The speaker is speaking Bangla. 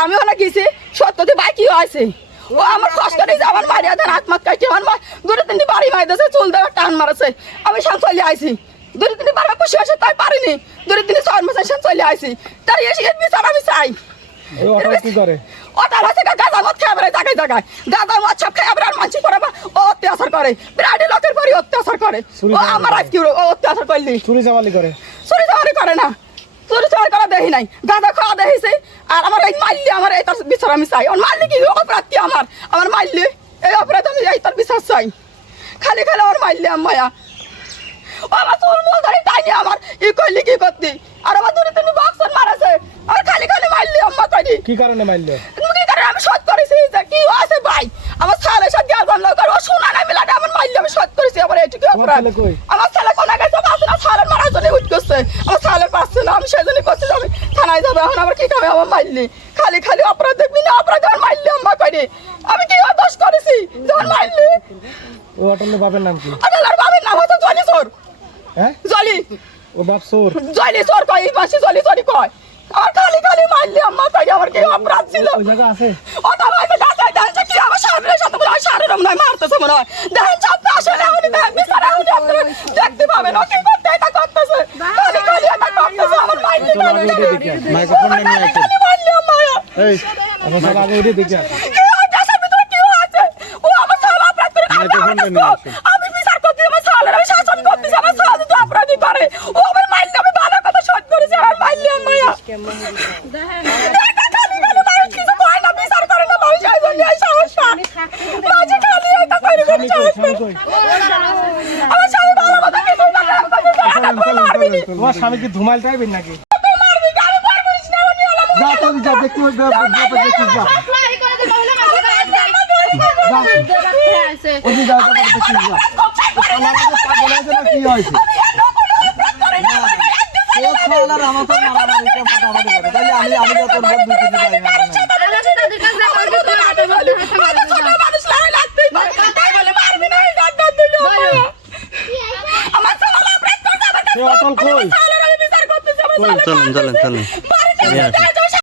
আমি ওখানে গেছি সত্যতে বাইক আছে ও আমার কষ্ট করে আমার মারিয়া দেন হাত মাত কাটি আমার দূরে তিনটি বাড়ি দিয়েছে চুল দেওয়া টান মারাছে। আমি সাম চলে আইছি। দূরে তিনটি বারবার খুশি হয়েছে তাই পারিনি। দূরে তিনটি ছয় মাসে সাম চলে আইছি। তার এসে এর বিচার আমি চাই। ওই অটো কি করে? ওটার হচ্ছে গাঁজা মদ খেয়ে বেড়ায় জায়গায় জায়গায় গাঁজা মদ সব খেয়ে বেড়ার মানসি করে বা ও অত্যাচার করে। বিরাট লোকের পরই অত্যাচার করে। ও আমার। আজকে ও অত্যাচার করলি। চুরি চামালি করে। চুরি চামারি করে না। চুরি চামারি করা দেখি নাই গাঁজা খাওয়া দেখিছে। আর আমার এই মারলি আমার এই তার বিচার আমি চাই। আমার মারলি কি অপরাধ কি আমার? আমার মারলি এই অপরাধ আমি এই তার বিচার চাই। খালি খালি আমার মারলি মায়া ও আমার চুল মুল ধরে টাইনি আমার। ই করলি কি করতি? আর আমার দূরে তুমি বক্সন মারাছে। আর খালি খালি মারলি আম্মা করি কি কারণে মারলো তুমি করে আমি শোধ করেছি? যে কি আছে ভাই? আমার ছেলে সাথে দেওয়ার জন্য করে ও শোনা নাই মিলাটা আমার মাইলে আমি শোধ করেছি। আমার এটুকু অপরাধ? আমার ছেলে কোনা গেছে পাচ্ছে না ছেলের মারার জন্য উঠ করছে আমার ছেলের পাচ্ছে না আমি সেজন্যই করছি আমি থানায় যাব এখন আমার কি খাবে আমার খালি খালি অপরাধ দেখবি না অপরাধ আমার আম্মা করে। আমি কি দোষ করেছি যখন ও বাপের নাম কি? আদালার বাবার নাম হচ্ছে জলি চোর। হ্যাঁ? জলি। ও বাপ চোর? জলি চোর কয় এই মাসি জলি কয়। আর খালি খালি মাইলি আম্মা করে আমার কি অপরাধ ছিল? ওই জায়গা আছে? কি আমার সামনের সাথে হয় সারের মনে হয় মারতেছে মনে হয়। দেখেন চাপটা আসলে উনি দেখেন বিচারে উনি দেখতে পাবেন ও দেশের ভিতরে কি আছে? ও আমার মাইক্রোফোনটা নিয়ে আমি বিচার করতে আমার সালের আমি শাসন করতেছি আমার সাল যদি অপরাধী করে ও আমার আমি ভালো কথা করেছি তোমার স্বামী কি ধুমাইল টাইপের নাকি তুই মারবি কি? আমি পারব না, আমি হলাম যা তুমি যা দেখতে হবে কি হয়েছে আমি আমি তো তোর ভোট দিতে পারি না চলেন, চলেন, চলেন।